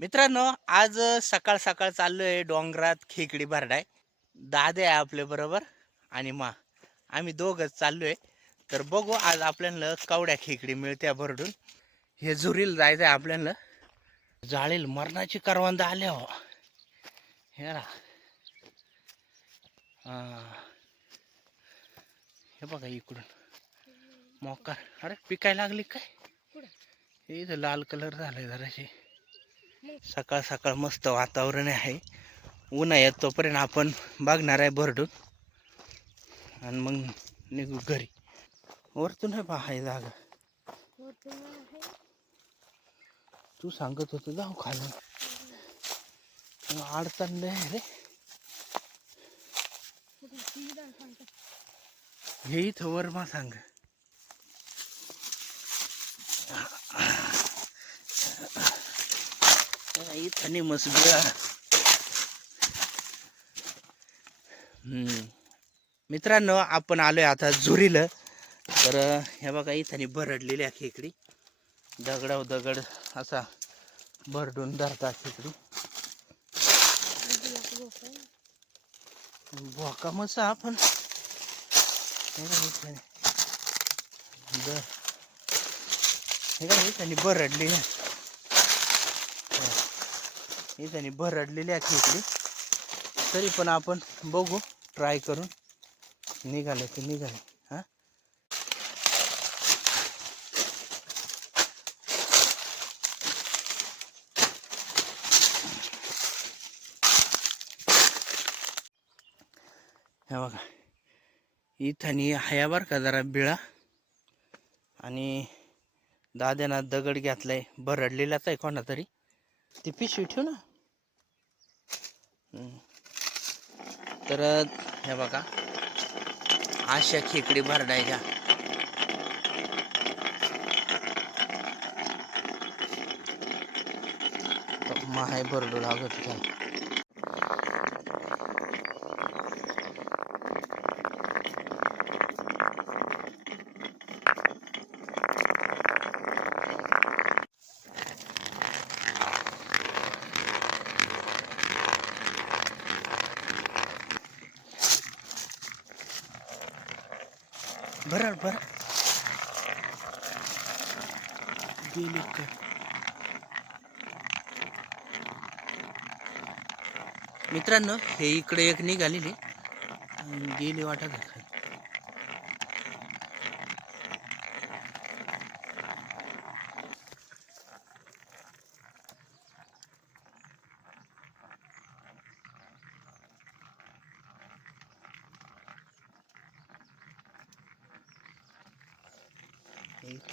मित्रांनो, आज सकाळ सकाळ चाललोय डोंगरात खेकडी भरडाय. दादे आहे आपल्या बरोबर आणि आम्ही दोघच चाललोय. तर बघू आज आपल्याला कवड्या खेकडी मिळत्या भरडून. हे झुरील जायचंय आपल्याला. जाळील मरणाची करवंद आल्या हो. हे रा हे बघा इकडून मोकार. अरे पिकायला लागली काय? हे इथं लाल कलर झालाय जराशी. सकाळ सकाळ मस्त वातावरण आहे. उन्हाळ्यात तोपर्यंत आपण बघणार आहे भरडून आणि मग निघू घरी. वरतून आहे पहा जागा. तू सांगत होत जाऊ खाली. अडचण आहे रे. हे इथं वर मा सांग. इथं नाही मस्त बिळा. मित्रांनो, आपण आलोय आता झुरीला. तर हे बघा इथं भरडलेल्या खेकडी. दगडाव दगड असा भरडून धरतात खेकडी. भोका मसा आपण इथं भरडलेल्या इथं भरडलेल्या खेकडी. तरी पण आपण बघू ट्राय करून. निघाले की निघाले. हा हे बघा इथं हाया बर का जरा बिळा. आणि दाद्यानं दगड घेतलाय भरडलेलाच आहे कोणा तरी. ती पिशवी ठेव ना. तर हे बघा अशा खेकडी भरडायच्या. माहाय भरडू लागत काय. भरड भरड गेली का. मित्रांनो, हे इकडे एक निघालेली गेली वाटत.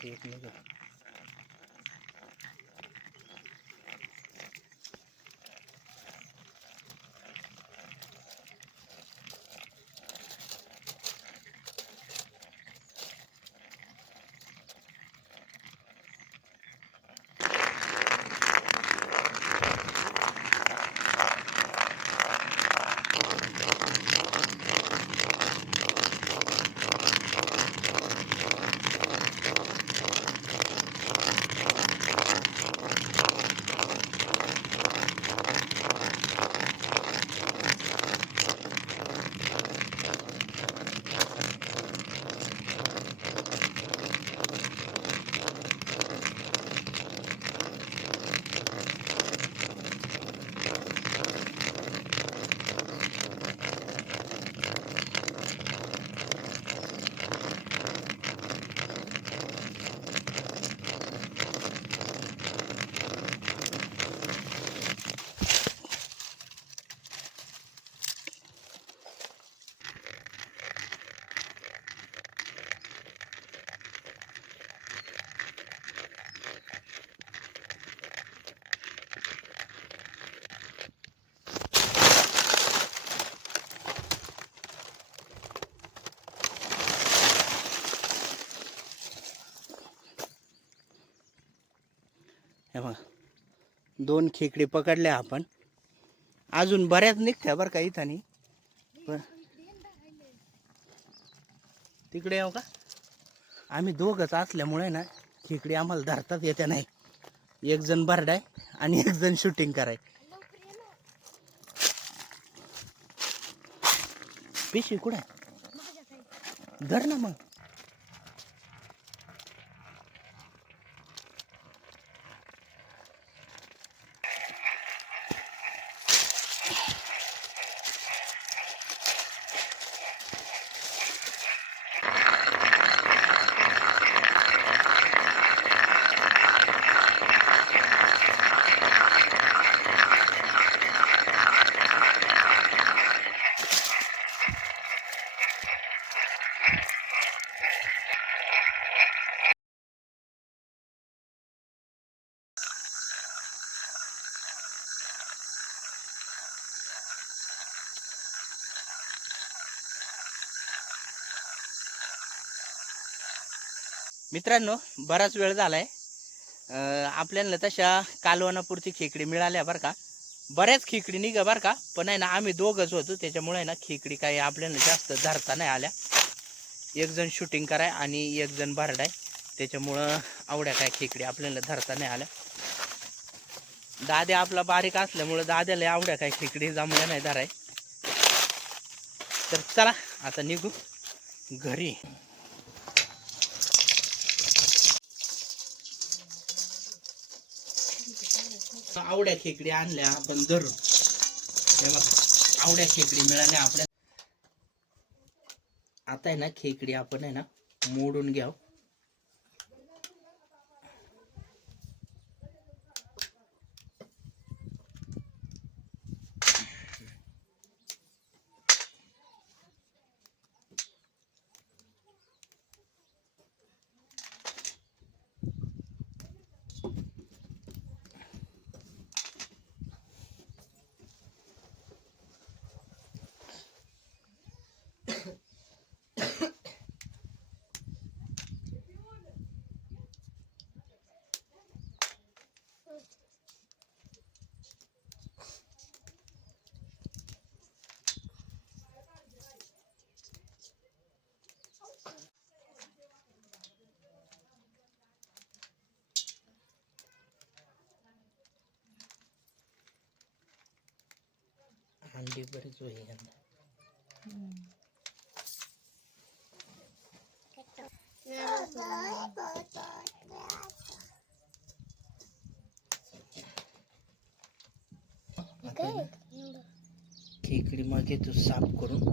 एक निघाल. हे बघा 2 खेकडी पकडल्या आपण. अजून बऱ्याच निघत्या बरं का इथं. पण तिकडे येऊ का. आम्ही दोघच असल्यामुळे ना खेकडी आम्हाला धरताच येते नाही. एक जण भरडाय आणि एक जण शूटिंग कराय. पिशवी कुठे धर ना मग. मित्रांनो बराच वेळ झालाय. आपल्याला तशा कालवणापुरती खेकडी मिळाल्या बरं का. बऱ्याच खेकडी निघा बरं का. पण आहे ना आम्ही दोघंच होतो त्याच्यामुळे ना खेकडी काही आपल्याला जास्त धरता नाही आल्या. एक जण शूटिंग कराय आणि एक जण भरडाय त्याच्यामुळं आवड्या काय खेकडी आपल्याला धरता नाही आल्या. दाद्या आपला बारीक असल्यामुळं दाद्याला आवड्या काय खेकडी जमल्या नाही धराय. तर चला आता निघू घरी. आवड्या खेकडी आणल्या आपण धरून. आवड्या खेकडी मिळाल्या आपल्या. आता आहे ना खेकडी आपण आहे ना मोडून घ्याव. अंडी बरीच होईल. खेकडी मग घेतो साफ करून.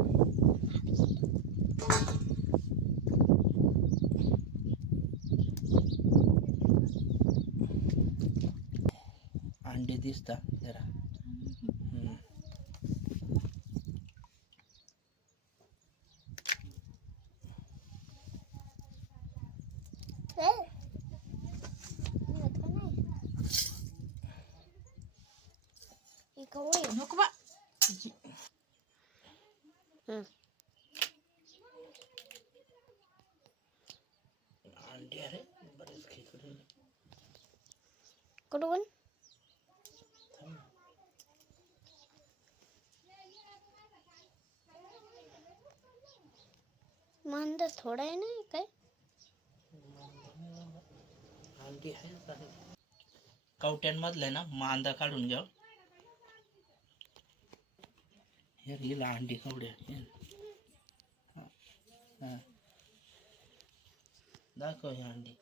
अंडे दिसता जरा. नको बा. अंडे अरे बरेच खेकडी. कुठून मांदा थोडा आहे ना काय. अंडी आहे कवट्यांमधले ना मांदा काढून घ्या. हे हिला अंडी कवड्या दाखव हे अंडी.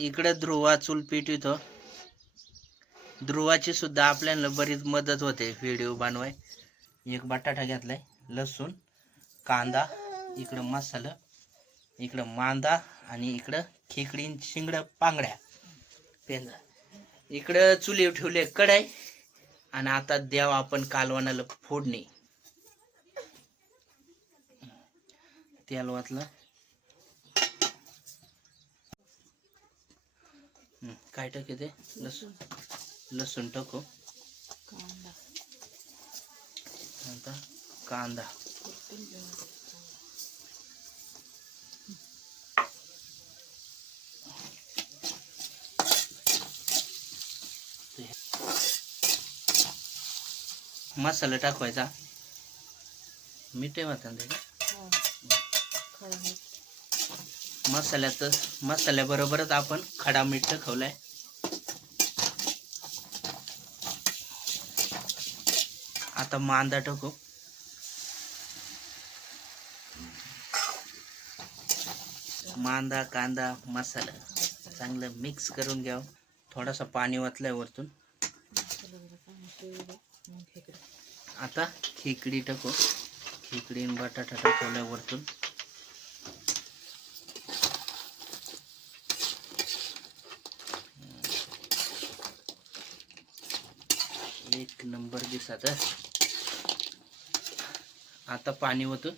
इकडे ध्रुवा चूल पेटवितो. ध्रुवाची सुद्धा आपल्याला बरीच मदत होते व्हिडिओ बनवाय. एक बटाटा घेतलाय, लसूण, कांदा, इकडं मसाला, इकडं मांदा आणि इकडं खेकडी शिंगड पांगड्या पेंदा. इकडं चुलीवर ठेवले कढई आणि आता द्याव आपण कालवणाला फोडणी. तेल वाचलं. काय टाके ते लसूण टाकू. आता कांदा मसाला टाकवायचा. मीठ आहे म्हणतात त्याच्यात. मसाल्याबरोबरच आपण खडा मीठ टाकवलाय. आता कांदा टाकू. कांदा मसाला चांगलं मिक्स करून घ्यावं. थोडासा पाणी ओतलाय वरतून. आता खेकडी टाकू. खेकडी आणि बटाटा टाकवलाय वरतून. एक नंबर दिसत. आता पाणी ओतून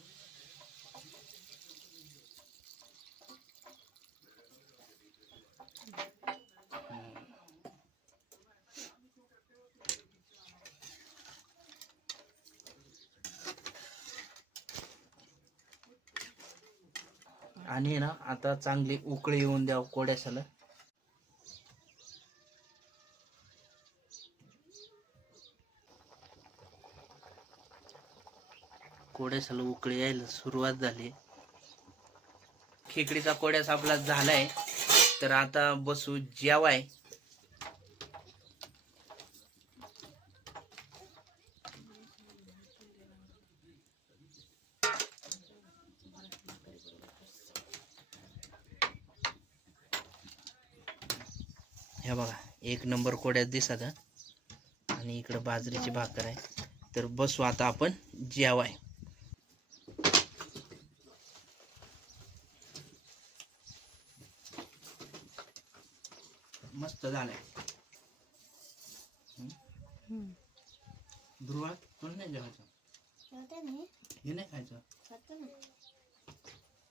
आणि ना आता चांगली उकळी येऊन द्यावं कोड्यासाला. कोड्यासाला उकळी यायला सुरुवात झाली. खेकडीचा कोड्यास आपला झालाय. तर आता बसू जेवाय. हे बघा एक नंबर कोड्यात दिसत. आणि इकडे बाजरीची भाकर आहे. तर बसू आता आपण जेवाय. मस्त झालंय. ध्रुवा तुला नाही जेवायचं. हे नाही खायचं.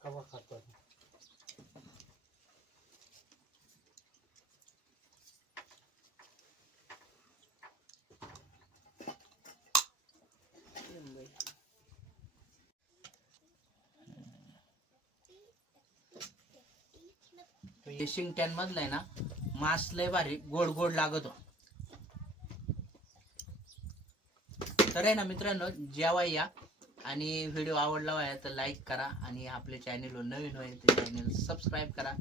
कवा खातो. शिंगट्यान मधलाय ना मास लय भारी गोड गोड लागतो. तर आहे ना मित्रांनो जेवा या. आणि व्हिडिओ आवडला आहे तर लाईक करा. आणि आपल्या चॅनलवर नवीन होईल ते चॅनल सबस्क्राईब करा.